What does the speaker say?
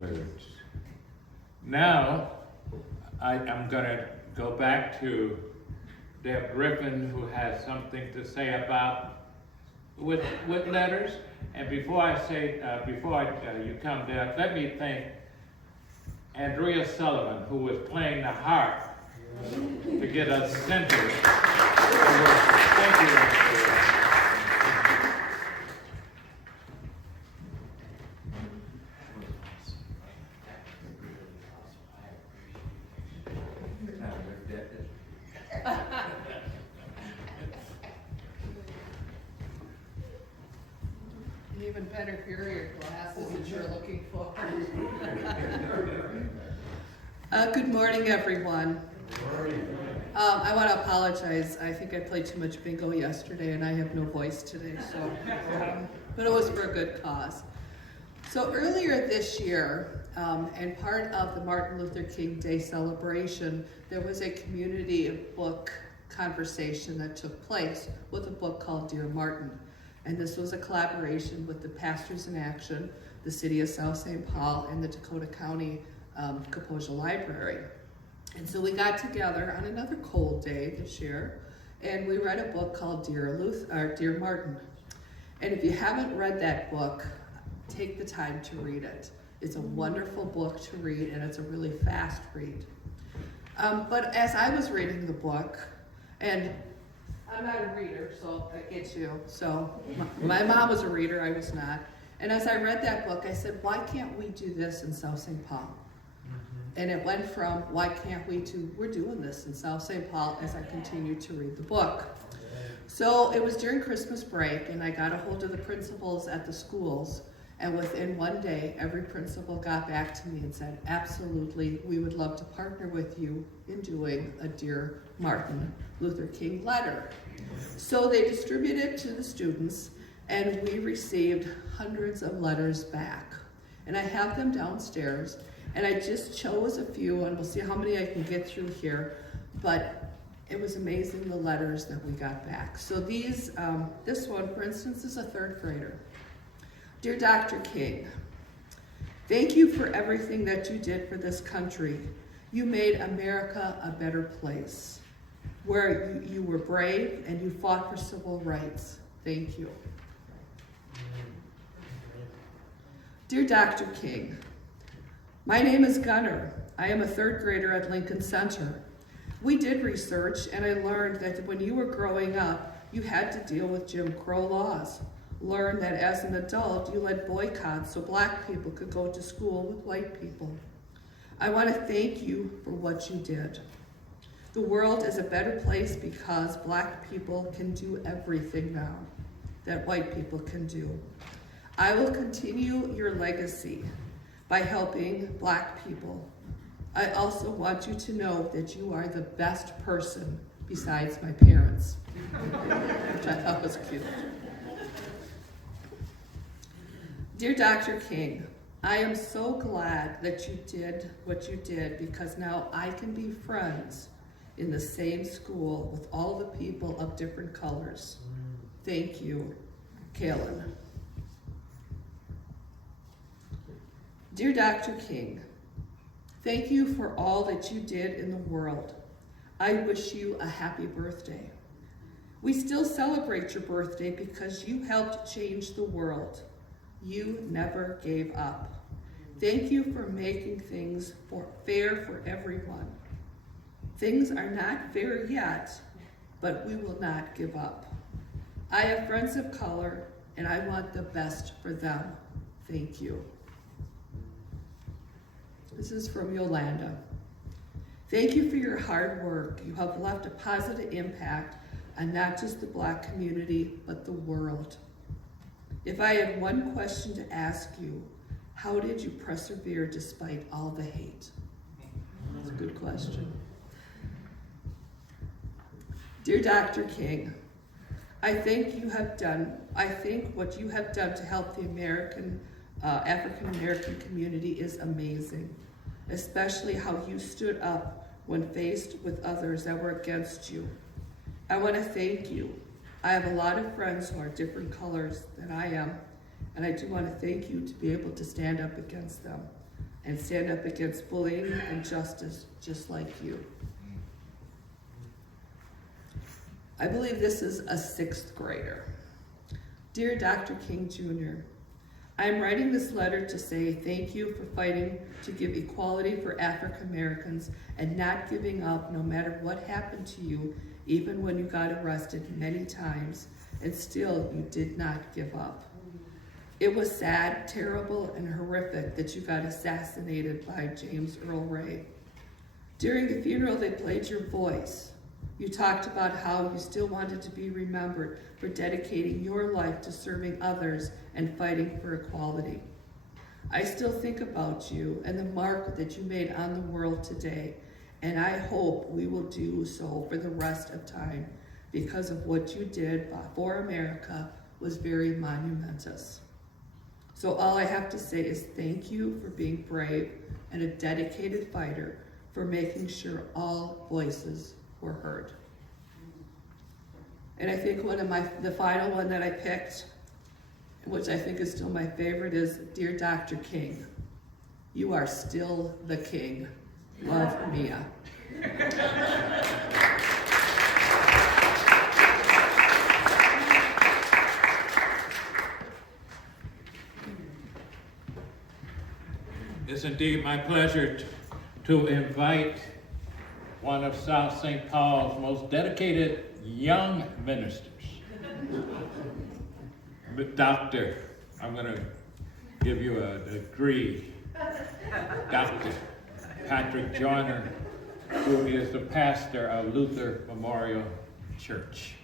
words. Now, I'm going to go back to Deb Griffin, who has something to say about with letters. And before I say, you come, Deb, let me thank Andrea Sullivan, who was playing the harp to get us centered. Thank you, Andrea. Even better pair your glasses that you're looking for. Good morning, everyone. I want to apologize. I think I played too much bingo yesterday and I have no voice today, but it was for a good cause. So earlier this year, and part of the Martin Luther King Day celebration, there was a community book conversation that took place with a book called Dear Martin. And this was a collaboration with the Pastors in Action, the City of South St. Paul, and the Dakota County Kaposia Library. And so we got together on another cold day this year, and we read a book called Dear Martin. And if you haven't read that book, take the time to read it. It's a wonderful book to read, and it's a really fast read. But as I was reading the book, and I'm not a reader, so I get you. So my mom was a reader, I was not. And as I read that book, I said, why can't we do this in South St. Paul? And it went from, why can't we, to, we're doing this in South St. Paul as I continued to read the book. So it was during Christmas break, and I got a hold of the principals at the schools, and within one day, every principal got back to me and said, absolutely, we would love to partner with you in doing a Dear Martin Luther King letter. So they distributed it to the students, and we received hundreds of letters back. And I have them downstairs, and I just chose a few, and we'll see how many I can get through here, but it was amazing the letters that we got back. So this one, for instance, is a third grader. Dear Dr. King, thank you for everything that you did for this country. You made America a better place, where you were brave and you fought for civil rights. Thank you. Dear Dr. King, my name is Gunnar. I am a third grader at Lincoln Center. We did research, and I learned that when you were growing up, you had to deal with Jim Crow laws. Learned that as an adult, you led boycotts so black people could go to school with white people. I want to thank you for what you did. The world is a better place because black people can do everything now that white people can do. I will continue your legacy by helping black people. I also want you to know that you are the best person besides my parents, which I thought was cute. Dear Dr. King, I am so glad that you did what you did because now I can be friends in the same school with all the people of different colors. Thank you, Kaylin. Dear Dr. King, thank you for all that you did in the world. I wish you a happy birthday. We still celebrate your birthday because you helped change the world. You never gave up. Thank you for making things fair for everyone. Things are not fair yet, but we will not give up. I have friends of color, and I want the best for them. Thank you. This is from Yolanda. Thank you for your hard work. You have left a positive impact on not just the black community, but the world. If I had one question to ask you, how did you persevere despite all the hate? That's a good question. Dear Dr. King, I think what you have done to help the African American community is amazing, especially how you stood up when faced with others that were against you. I want to thank you. I have a lot of friends who are different colors than I am, and I do want to thank you to be able to stand up against them. and stand up against bullying and injustice just like you. I believe this is a 6th grader. Dear Dr. King Jr., I am writing this letter to say thank you for fighting to give equality for African Americans and not giving up no matter what happened to you, even when you got arrested many times, and still you did not give up. It was sad, terrible, and horrific that you got assassinated by James Earl Ray. During the funeral, they played your voice. You talked about how you still wanted to be remembered for dedicating your life to serving others and fighting for equality. I still think about you and the mark that you made on the world today, and I hope we will do so for the rest of time because of what you did for America was very monumentous. So all I have to say is thank you for being brave and a dedicated fighter for making sure all voices were heard. And I think the final one that I picked, which I think is still my favorite, is Dear Dr. King, you are still the king. Love, Mia. It's indeed my pleasure to invite one of South St. Paul's most dedicated young ministers, Dr. I'm going to give you a degree, Dr. Patrick Joyner, who is the pastor of Luther Memorial Church.